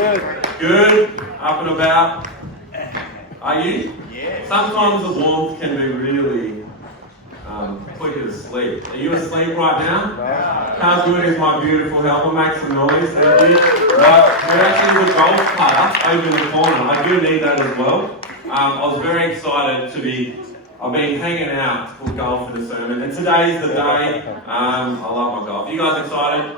Good. Good. Up and about. Are you? Yeah. Sometimes the warmth can be really put you to sleep. Are you asleep right now? How good is my beautiful helper? Make some noise. Thank you. We're actually the golf putter over in the corner. I do need that as well. I was very excited to be. I've been hanging out for golf for the sermon, and today's the day. I love my golf. You guys excited?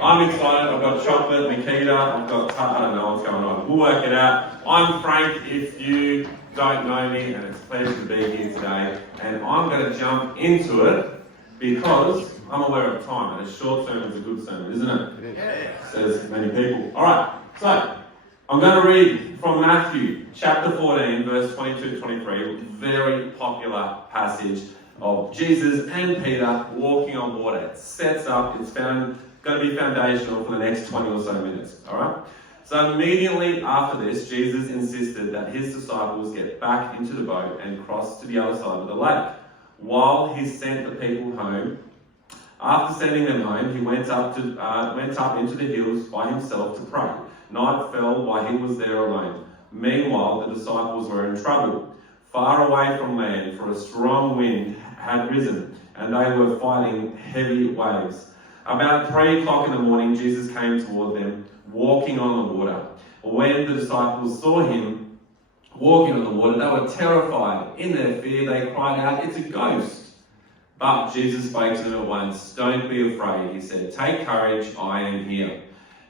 I'm excited. I've got chocolate, Nikita. I've got I don't know what's going on. We'll work it out. I'm Frank. If you don't know me, and it's a pleasure to be here today. And I'm going to jump into it because I'm aware of time, and a short sermon is a good sermon, isn't it? Yeah. Says many people. All right. So I'm going to read from Matthew chapter 14, verse 22-23, very popular passage of Jesus and Peter walking on water. It sets up, it's going to be foundational for the next 20 or so minutes. All right? So immediately after this, Jesus insisted that his disciples get back into the boat and cross to the other side of the lake. While he sent the people home, after sending them home, he went up into the hills by himself to pray. Night fell while he was there alone. Meanwhile, the disciples were in trouble, far away from land, for a strong wind had risen, and they were fighting heavy waves. About 3 o'clock in the morning, Jesus came toward them, walking on the water. When the disciples saw him walking on the water, they were terrified. In their fear, they cried out, "It's a ghost!" But Jesus spoke to them at once. "Don't be afraid," he said. "Take courage, I am here."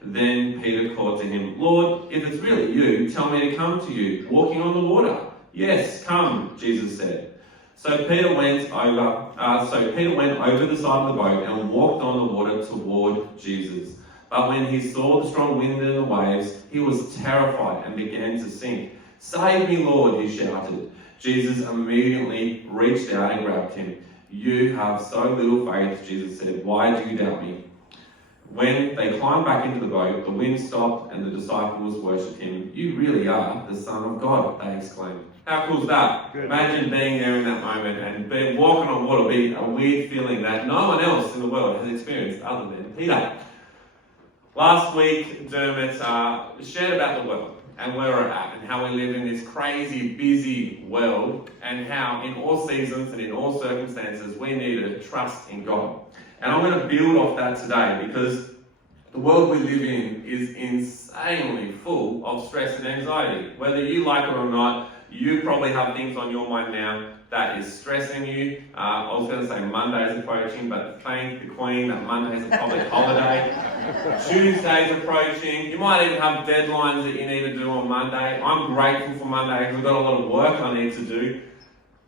Then Peter called to him, "Lord, if it's really you, tell me to come to you, walking on the water." "Yes, come," Jesus said. So Peter went over the side of the boat and walked on the water toward Jesus. But when he saw the strong wind and the waves, he was terrified and began to sink. "Save me, Lord," he shouted. Jesus immediately reached out and grabbed him. "You have so little faith," Jesus said. "Why do you doubt me?" When they climbed back into the boat, the wind stopped and the disciples worshipped him. "You really are the Son of God," they exclaimed. How cool is that? Good. Imagine being there in that moment and walking on water, be a weird feeling that no one else in the world has experienced other than Peter. Last week, Dermot shared about the world and where we're at and how we live in this crazy, busy world and how in all seasons and in all circumstances we need to trust in God. And I'm going to build off that today because the world we live in is insanely full of stress and anxiety. Whether you like it or not, you probably have things on your mind now that is stressing you. I was going to say Monday's approaching, but thank the Queen that Monday's a public holiday. Tuesday's approaching. You might even have deadlines that you need to do on Monday. I'm grateful for Monday because I've got a lot of work I need to do.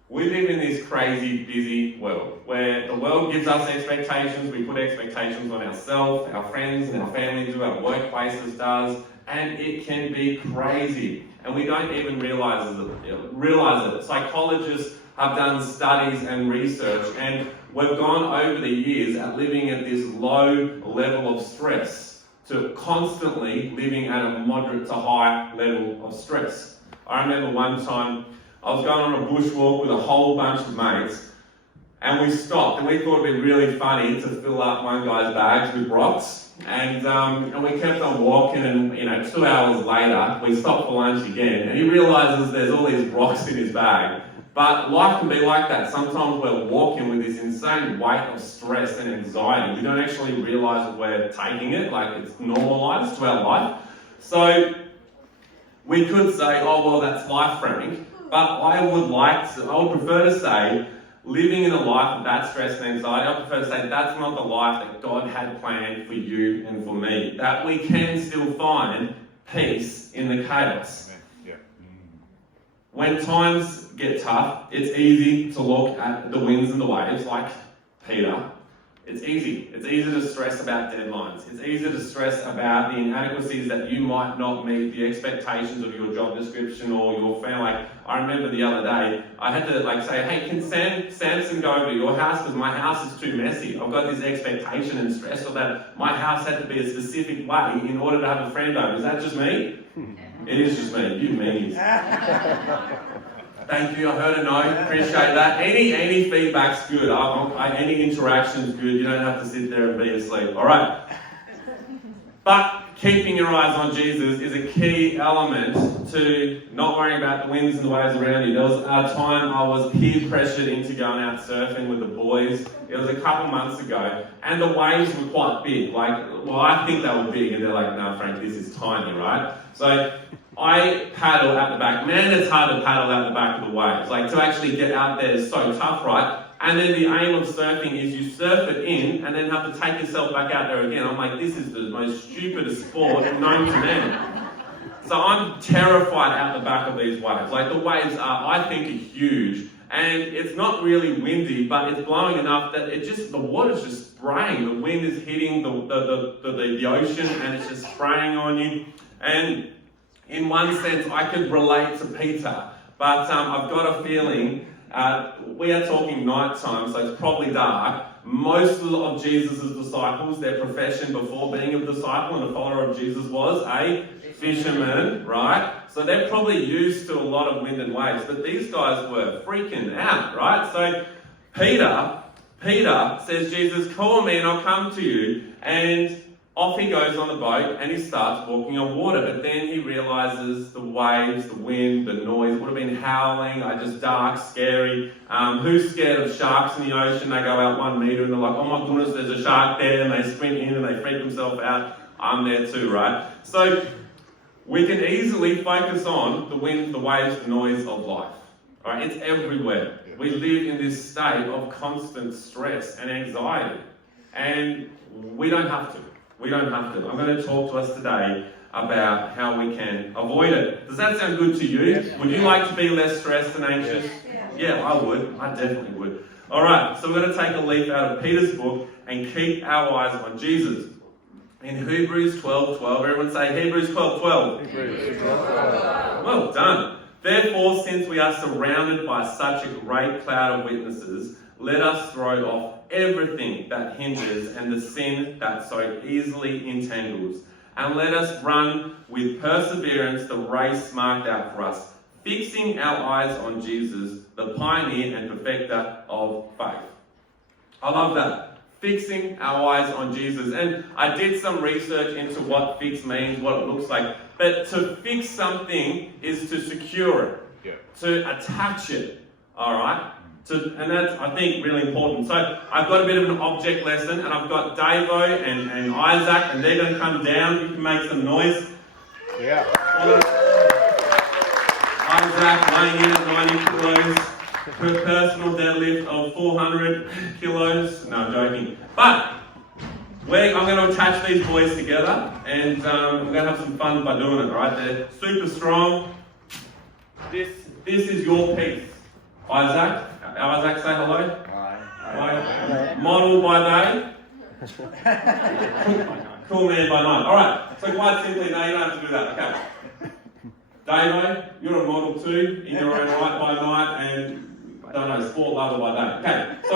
We live in this crazy, busy world where the world gives us expectations. We put expectations on ourselves, our friends and our family do, our workplaces does, and it can be crazy. And we don't even realize it. Psychologists have done studies and research, and we've gone over the years at living at this low level of stress to constantly living at a moderate to high level of stress. I remember one time I was going on a bushwalk with a whole bunch of mates, and we stopped, and we thought it'd be really funny to fill up one guy's bags with rocks. And we kept on walking, and 2 hours later, we stopped for lunch again, and he realizes there's all these rocks in his bag. But life can be like that. Sometimes we're walking with this insane weight of stress and anxiety. We don't actually realize that we're taking it, like it's normalized to our life. So we could say, "Oh, well, that's life, Frank." But I would prefer to say, living in a life of that stress and anxiety, I prefer to say that's not the life that God had planned for you and for me. That we can still find peace in the chaos. Yeah. When times get tough, it's easy to look at the winds and the waves like Peter. It's easy. It's easy to stress about deadlines. It's easy to stress about the inadequacies that you might not meet, the expectations of your job description or your family. Like, I remember the other day, I had to say, "Hey, can Samson go over to your house because my house is too messy." I've got this expectation and stress of that my house had to be a specific way in order to have a friend over. Is that just me? It is just me. You meanies. Thank you, I heard a no, appreciate that. Any feedback's good, any interaction's good, you don't have to sit there and be asleep, alright? But keeping your eyes on Jesus is a key element to not worrying about the winds and the waves around you. There was a time I was peer pressured into going out surfing with the boys. It was a couple months ago, and the waves were quite big. I think they were big, and they're like, "No, Frank, this is tiny, right?" So I paddle at the back. Man, it's hard to paddle out the back of the waves. To actually get out there is so tough, right? And then the aim of surfing is you surf it in and then have to take yourself back out there again. I'm like, this is the most stupidest sport known to man. So I'm terrified out the back of these waves. The waves are, I think, are huge. And it's not really windy, but it's blowing enough that the water's just spraying. The wind is hitting the ocean and it's just spraying on you. And in one sense, I could relate to Peter. But I've got a feeling... we are talking night time, so it's probably dark. Most of Jesus' disciples, their profession before being a disciple and a follower of Jesus was a fisherman, right? So they're probably used to a lot of wind and waves, but these guys were freaking out, right? So Peter says, "Jesus, call me and I'll come to you." And off he goes on the boat and he starts walking on water, but then he realizes the waves, the wind, the noise would have been howling, just dark, scary. Who's scared of sharks in the ocean? They go out 1 meter and they're like, "Oh my goodness, there's a shark there," and they sprint in and they freak themselves out. I'm there too, right? So we can easily focus on the wind, the waves, the noise of life. All right? It's everywhere. We live in this state of constant stress and anxiety, and we don't have to. We don't have to. I'm going to talk to us today about how we can avoid it. Does that sound good to you? Yes. Would you like to be less stressed and anxious? Yeah, I would. I definitely would. All right, so we're going to take a leaf out of Peter's book and keep our eyes on Jesus. In Hebrews 12:12, everyone say Hebrews 12:12. Hebrews 12:12. Well done. Therefore, since we are surrounded by such a great cloud of witnesses, let us throw off everything that hinders and the sin that so easily entangles. And let us run with perseverance the race marked out for us, fixing our eyes on Jesus, the pioneer and perfecter of faith. I love that. Fixing our eyes on Jesus. And I did some research into what fix means, what it looks like. But to fix something is to secure it, to attach it, all right? And that's, I think, really important. So I've got a bit of an object lesson, and I've got Davo and Isaac, and they're going to come down. You can make some noise. Yeah. Isaac weighing in at 90 kilos, per personal deadlift of 400 kilos. No, I'm joking. But I'm going to attach these boys together, and we're going to have some fun by doing it, all right? They're super strong. This is your piece. Isaac, say hello. Hi. Model by day. Cool man by night. Alright, so quite simply, no, you don't have to do that. Okay. Davo, you're a model too, in your own right by night, and sport lover by day. Okay, so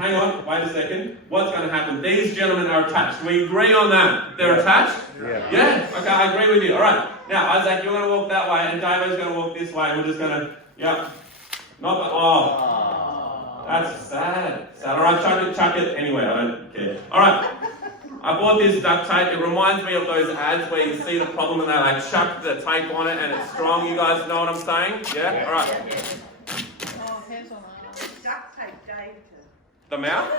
hang on, wait a second. What's going to happen? These gentlemen are attached. We agree on that. They're attached? Yeah? Okay, I agree with you. Alright, now Isaac, you're going to walk that way, and Davo's going to walk this way, and we're just going to, that's sad. Alright, chuck it anyway, I don't care. Alright, I bought this duct tape. It reminds me of those ads where you see the problem and they chuck the tape on it and it's strong. You guys know what I'm saying? Yeah? Alright. Duct tape, Dave. The mouth?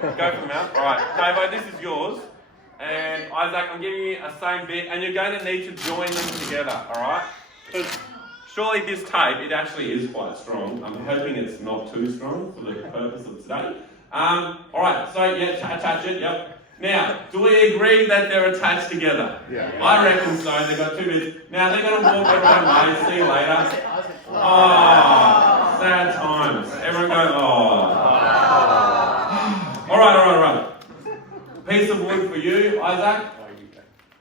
Go for the mouth. Alright, Davo, this is yours. And Isaac, I'm giving you a same bit and you're going to need to join them together, alright? Surely this tape, it actually is quite strong. I'm hoping it's not too strong for the purpose of today. Alright, so attach it, yep. Now, do we agree that they're attached together? Yeah. I reckon so, they've got 2 bits. Now they're going to walk their own way, see you later. Oh, sad times. Everyone go, Alright. Piece of wood for you, Isaac.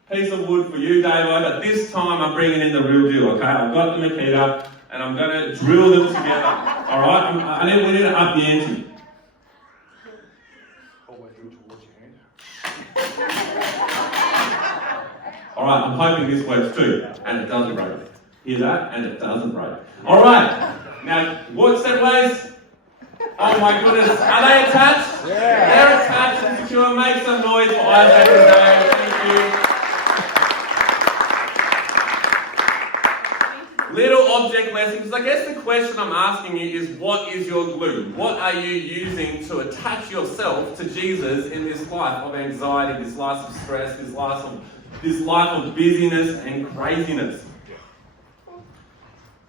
Piece of wood for you, Davo, but this time I'm bringing in the real deal, okay? I've got the Makita, and I'm going to drill them together, alright? We need to up the ante. Always drill towards your hand. Alright, I'm hoping this works too, and it doesn't break. Hear that? And it doesn't break. Alright, now, what's that ways? Oh my goodness, are they attached? Yeah. They're attached and secure. Make some noise for Isaac today. Thank you. blessing? Because I guess the question I'm asking you is, what is your glue? What are you using to attach yourself to Jesus in this life of anxiety, this life of stress, this life of busyness and craziness?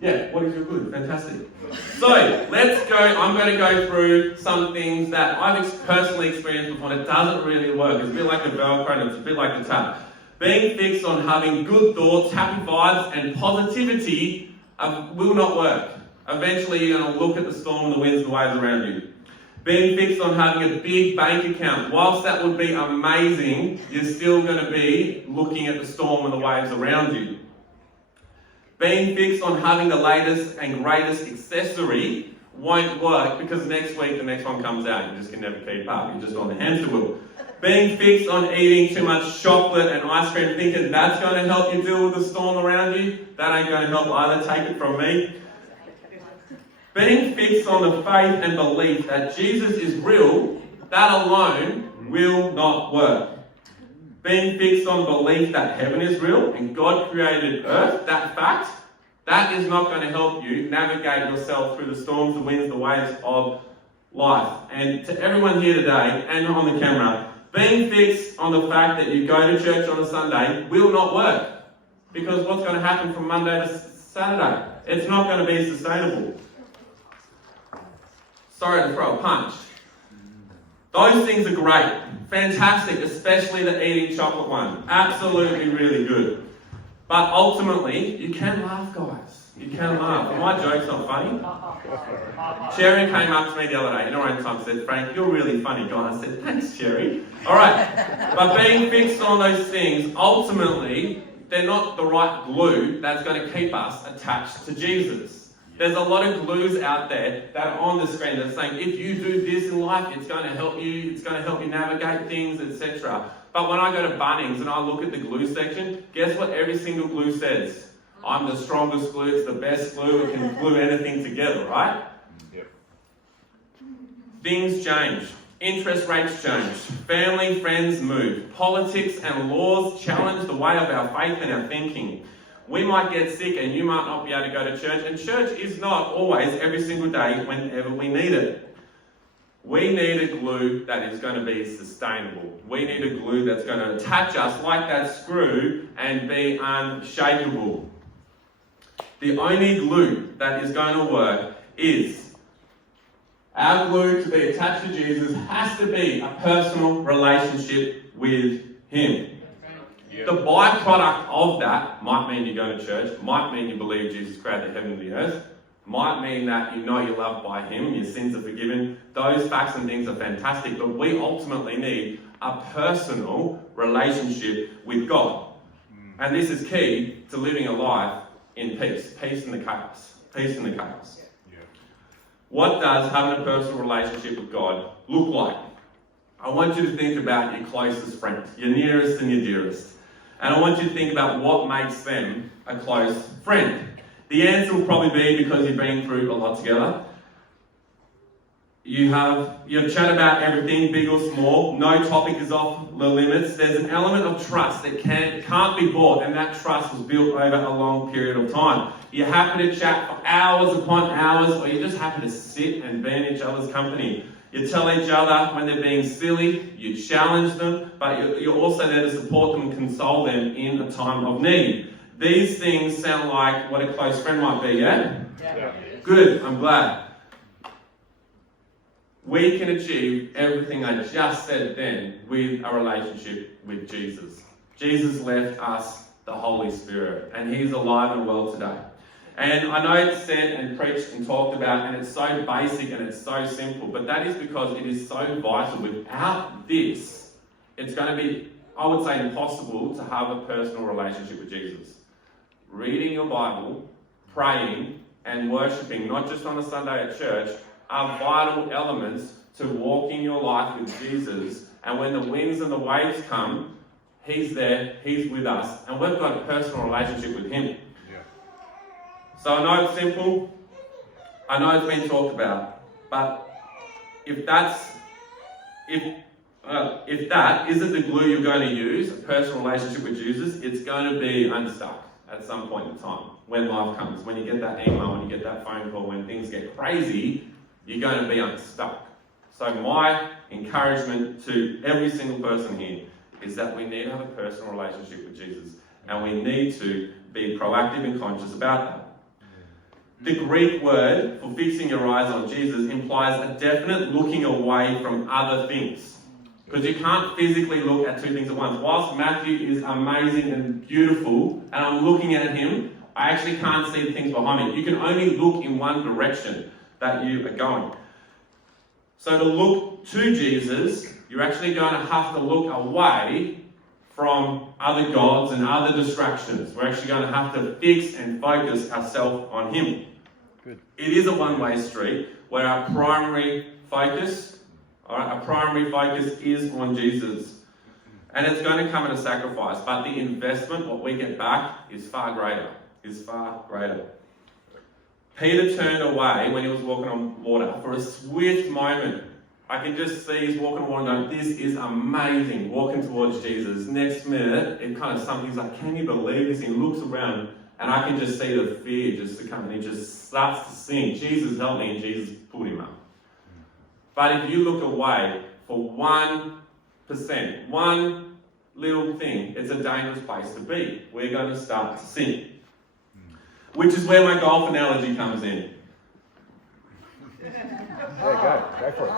Yeah, what is your glue? Fantastic. So, let's go. I'm going to go through some things that I've personally experienced before, and it doesn't really work. It's a bit like the Velcro, and it's a bit like the tap. Being fixed on having good thoughts, happy vibes, and positivity will not work. Eventually, you're going to look at the storm and the winds and the waves around you. Being fixed on having a big bank account, whilst that would be amazing, you're still going to be looking at the storm and the waves around you. Being fixed on having the latest and greatest accessory won't work, because next week the next one comes out. You just can never keep up. You're just on the hamster wheel. Being fixed on eating too much chocolate and ice cream, thinking that's going to help you deal with the storm around you, that ain't going to help either. Take it from me. Being fixed on the faith and belief that Jesus is real, that alone will not work. Being fixed on belief that heaven is real and God created earth, that fact, that is not going to help you navigate yourself through the storms, the winds, the waves of life. And to everyone here today and on the camera, being fixed on the fact that you go to church on a Sunday will not work. Because what's going to happen from Monday to Saturday? It's not going to be sustainable. Sorry to throw a punch. Those things are great. Fantastic, especially the eating chocolate one. Absolutely really good. But ultimately, you can laugh, guys. You can laugh. My joke's not funny. Cherry came up to me the other day in her own time and said, "Frank, you're really funny, guy." I said, "Thanks, Cherry." Alright, but being fixed on those things, ultimately, they're not the right glue that's going to keep us attached to Jesus. There's a lot of glues out there that are on the screen that are saying, if you do this in life, it's going to help you navigate things, etc. But when I go to Bunnings and I look at the glue section, guess what every single glue says? I'm the strongest glue, it's the best glue, it can glue anything together, right? Yep. Things change. Interest rates change. Family, friends move. Politics and laws challenge the way of our faith and our thinking. We might get sick and you might not be able to go to church, and church is not always every single day whenever we need it. We need a glue that is going to be sustainable. We need a glue that's going to attach us like that screw and be unshakable. The only glue that is going to work is our glue to be attached to Jesus has to be a personal relationship with Him. Yep. The byproduct of that might mean you go to church, might mean you believe Jesus created the heaven and the earth, might mean that you know you're loved by Him, your sins are forgiven. Those facts and things are fantastic, but we ultimately need a personal relationship with God. And this is key to living a life in peace. Peace in the chaos. Peace in the chaos. Yeah. What does having a personal relationship with God look like? I want you to think about your closest friend, your nearest and your dearest. And I want you to think about what makes them a close friend. The answer will probably be because you've been through a lot together. You've chat about everything, big or small. No topic is off the limits. There's an element of trust that can't be bought, and that trust was built over a long period of time. You're happy to chat for hours upon hours, or you're just happy to sit and be in each other's company. You tell each other when they're being silly, you challenge them, but you're also there to support them and console them in a time of need. These things sound like what a close friend might be, yeah? Yeah. Good, I'm glad. We can achieve everything I just said then with a relationship with Jesus. Jesus left us the Holy Spirit, and He's alive and well today. And I know it's said and preached and talked about, and it's so basic and it's so simple, but that is because it is so vital. Without this, it's going to be, I would say, impossible to have a personal relationship with Jesus. Reading your Bible, praying, and worshipping, not just on a Sunday at church, are vital elements to walking your life with Jesus. And when the winds and the waves come, He's there, He's with us, and we've got a personal relationship with Him. So I know it's simple, I know it's been talked about, but if that isn't the glue you're going to use, a personal relationship with Jesus, it's going to be unstuck. at some point in time when life comes. When you get that email, when you get that phone call, when things get crazy, you're going to be unstuck. So my encouragement to every single person here is that we need to have a personal relationship with Jesus, and we need to be proactive and conscious about that. The Greek word for fixing your eyes on Jesus implies a definite looking away from other things. Because you can't physically look at two things at once. Whilst Matthew is amazing and beautiful, and I'm looking at him, I actually can't see the things behind me. You can only look in one direction that you are going. So to look to Jesus, you're actually going to have to look away from other gods and other distractions. We're actually going to have to fix and focus ourselves on him. Good. It is a one-way street where our primary focus is on Jesus. And it's going to come at a sacrifice, but the investment, what we get back, is far greater. Peter turned away when he was walking on water for a swift moment. I can just see he's walking on water and going, this is amazing, walking towards Jesus. Next minute, it kind of something, he's like, can you believe this? He looks around and I can just see the fear just to come, and he just starts to sing, Jesus help me, and Jesus pulled him up. But if you look away for 1%, one little thing, it's a dangerous place to be. We're going to start to sink. Which is where my golf analogy comes in. Yeah, go for it.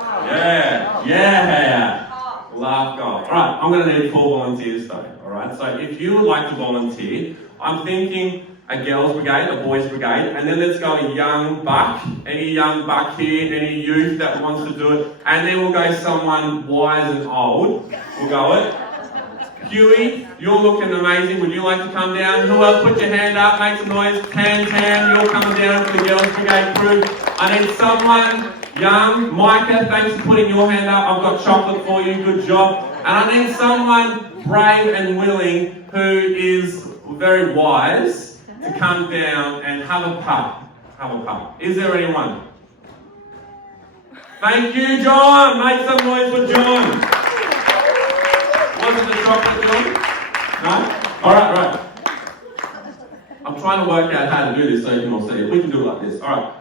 Yeah. Love golf. Alright, I'm going to need 4 volunteers though. Alright, so if you would like to volunteer, I'm thinking a girls' brigade, a boys' brigade, and then let's go a young buck. Any young buck here, any youth that wants to do it, and then we'll go someone wise and old. We'll go it. Huey, you're looking amazing. Would you like to come down? Who else? Put your hand up, make some noise. Tan, you're coming down to the girls' brigade crew. I need someone young. Micah, thanks for putting your hand up. I've got chocolate for you. Good job. And I need someone brave and willing who is very wise to come down and have a putt. Is there anyone? Thank you, John. Make some noise for John. Wasn't the chocolate, John? No? Alright. I'm trying to work out how to do this so you can all see it. We can do it like this. Alright.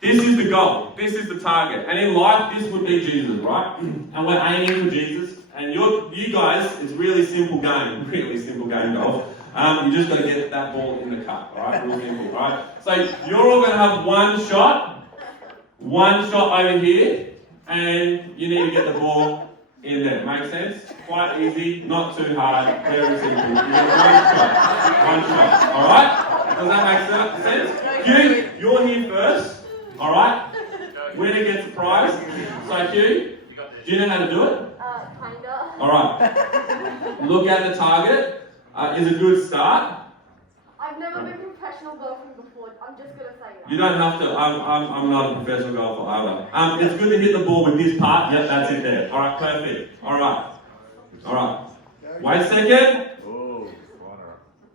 This is the goal. This is the target. And in life, this would be Jesus, right? And we're aiming for Jesus. And you guys, it's really simple game. Really simple game, golf. You just got to get that ball in the cup, alright? Real simple, right? So you're all going to have one shot over here, and you need to get the ball in there. Make sense? Quite easy, not too hard, very simple. You get one shot, alright? Does that make sense? Hugh, you're here first, alright? Winner gets a prize. So Hugh, do you know how to do it? Kinda. Alright. Look at the target. Is a good start. I've never been professional golfing before. I'm just gonna say that. You don't have to. I'm not a professional golfer either. It's good to hit the ball with this part. Yep, that's it there. All right, perfect. All right. Wait a second.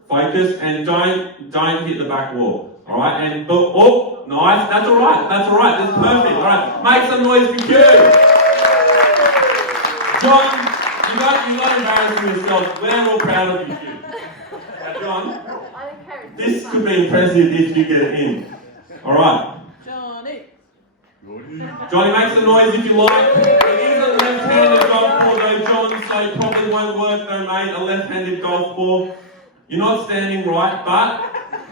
Focus and don't hit the back wall. All right, and nice. That's all right. That's perfect. All right, make some noise for Q. John, you're not embarrassing yourself. We're all proud of you, Q. Now, John, this could be impressive if you get it in. All right. Johnny, make some noise if you like. It is a left-handed golf ball though, John, so it probably won't work though, mate. A left-handed golf ball. You're not standing right, but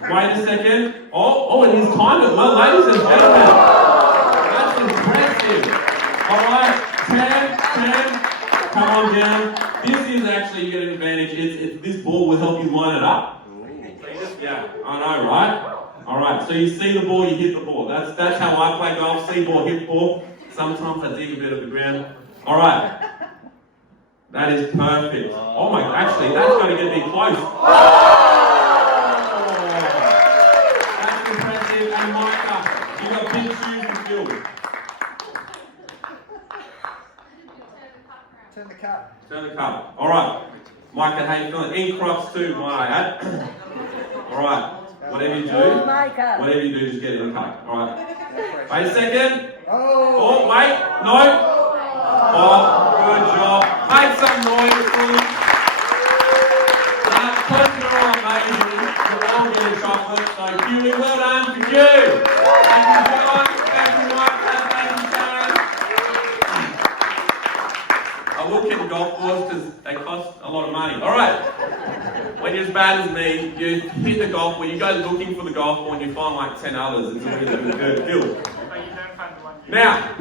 wait a second. Oh, and he's timed it well, ladies and gentlemen. That's impressive. All right, 10. Come on down. This is actually, you get an advantage. This ball will help you line it up. Yeah, I know, right? Alright, so you see the ball, you hit the ball. That's how I play golf. See ball, hit ball. Sometimes I dig a bit of the ground. Alright. That is perfect. Oh my, actually, that's going to get me close. That's impressive. And Micah, you got big shoes to fill. Turn the cup. Alright. Micah, how you feeling? In crops too, might I add. Alright. Whatever you do, just get it in the cup. Alright. Wait a second. Oh, wait. No. Oh, good job. Make some noise, please. Close your eye, amazing. golf course because they cost a lot of money. All right. When you're as bad as me, you hit the golf ball, you go looking for the golf ball and you find like 10 others. It's a really good deal. Now,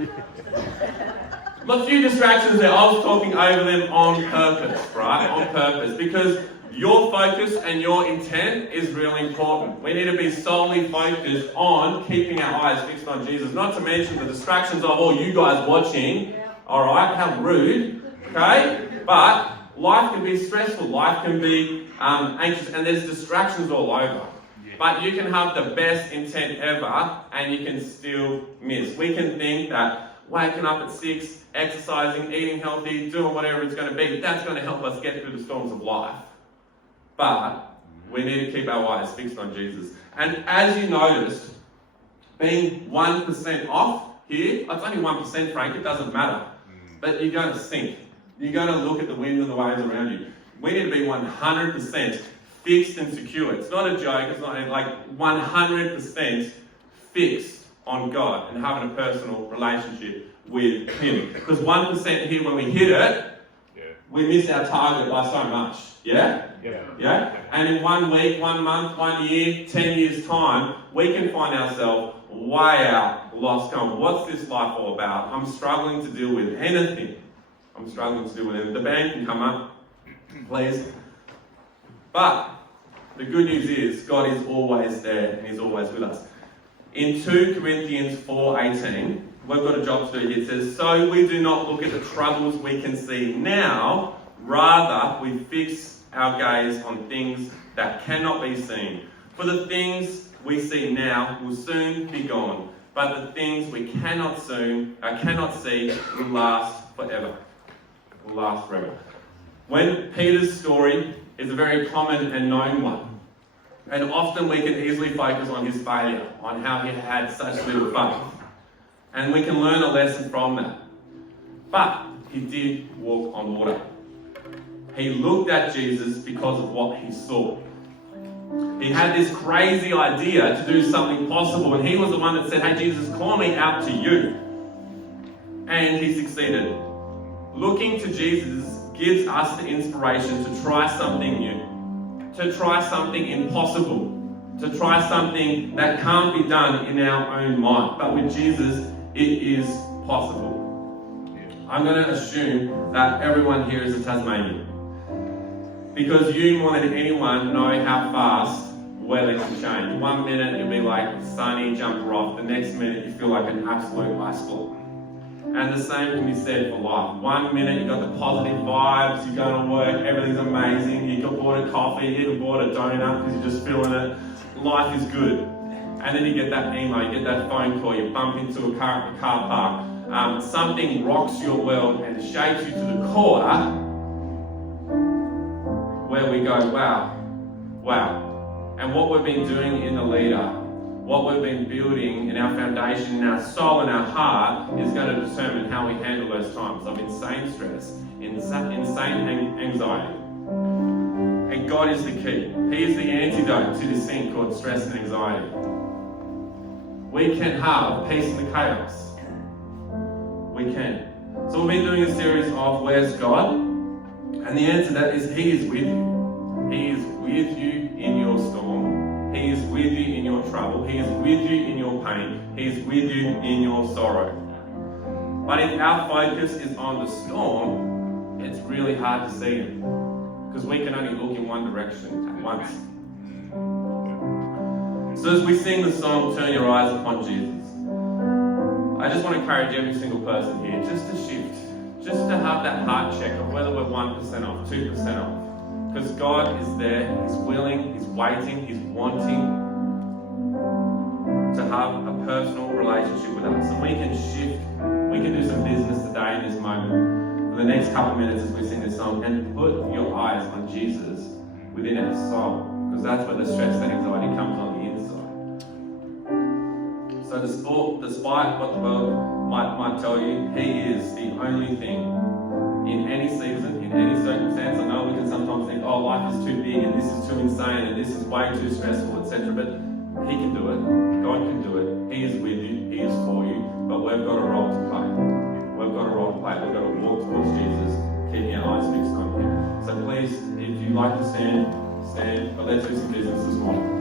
a few distractions there. I was talking over them on purpose, right? On purpose. Because your focus and your intent is really important. We need to be solely focused on keeping our eyes fixed on Jesus. Not to mention the distractions of all you guys watching. Alright, how rude. Okay? But life can be stressful. Life can be anxious. And there's distractions all over. But you can have the best intent ever and you can still miss. We can think that waking up at 6, exercising, eating healthy, doing whatever it's going to be, that's going to help us get through the storms of life. But we need to keep our eyes fixed on Jesus. And as you noticed, being 1% off here, it's only 1%, Frank, it doesn't matter. But you're going to sink. You're going to look at the wind and the waves around you. We need to be 100% fixed and secure. It's not a joke, it's not like 100% fixed on God and having a personal relationship with Him. Because 1% here, when we hit it, we miss our target by so much. Yeah? And in 1 week, 1 month, 1 year, 10 years' time, we can find ourselves way out, lost, going, what's this life all about? I'm struggling to deal with anything. The band can come up, please. But the good news is God is always there and He's always with us. In 2 Corinthians 4:18, we've got a job to do here. It says, so we do not look at the troubles we can see now, rather we fix our gaze on things that cannot be seen. For the things we see now will soon be gone, but the things we cannot see will last forever. When Peter's story is a very common and known one, and often we can easily focus on his failure, on how he had such little faith. And we can learn a lesson from that. But he did walk on water. He looked at Jesus because of what he saw. He had this crazy idea to do something possible, and he was the one that said, hey Jesus, call me out to you. And he succeeded. Looking to Jesus gives us the inspiration to try something new, to try something impossible, to try something that can't be done in our own mind. But with Jesus, it is possible. I'm going to assume that everyone here is a Tasmanian, because you more than anyone know how fast weather can change. 1 minute you'll be like sunny, jump off. The next minute you feel like an absolute ice floor. And the same can be said for life. 1 minute you got the positive vibes, you're going to work, everything's amazing, you bought a coffee, you bought a donut because you're just feeling it. Life is good. And then you get that email, you get that phone call, you bump into a car park, something rocks your world and shakes you to the core, where we go, wow. And what we've been doing in the leader, what we've been building in our foundation, in our soul, in our heart, is going to determine how we handle those times of insane stress, insane anxiety. And God is the key. He is the antidote to this thing called stress and anxiety. We can have peace in the chaos. We can. So we've been doing a series of Where's God? And the answer to that is He is with you. He is with you in your storm. He is with you in your trouble. He is with you in your pain. He is with you in your sorrow. But if our focus is on the storm, it's really hard to see Him, because we can only look in one direction at once. So as we sing the song, Turn Your Eyes Upon Jesus, I just want to encourage every single person here just to shift, just to have that heart check of whether we're 1% off, 2% off. Because God is there, He's willing, He's waiting, He's wanting to have a personal relationship with us. And we can shift, we can do some business today in this moment, for the next couple of minutes as we sing this song, and put your eyes on Jesus within our soul. Because that's where the stress and anxiety comes on the inside. So despite what the world might tell you, He is the only thing in any season, in any circumstance. I know we can sometimes think, oh, life is too big and this is too insane and this is way too stressful, etc. But He can do it. God can do it. He is with you. He is for you. But we've got a role to play. We've got a role to play. We've got to walk towards Jesus, keeping our eyes like to stand, stand, but let's do some business this morning.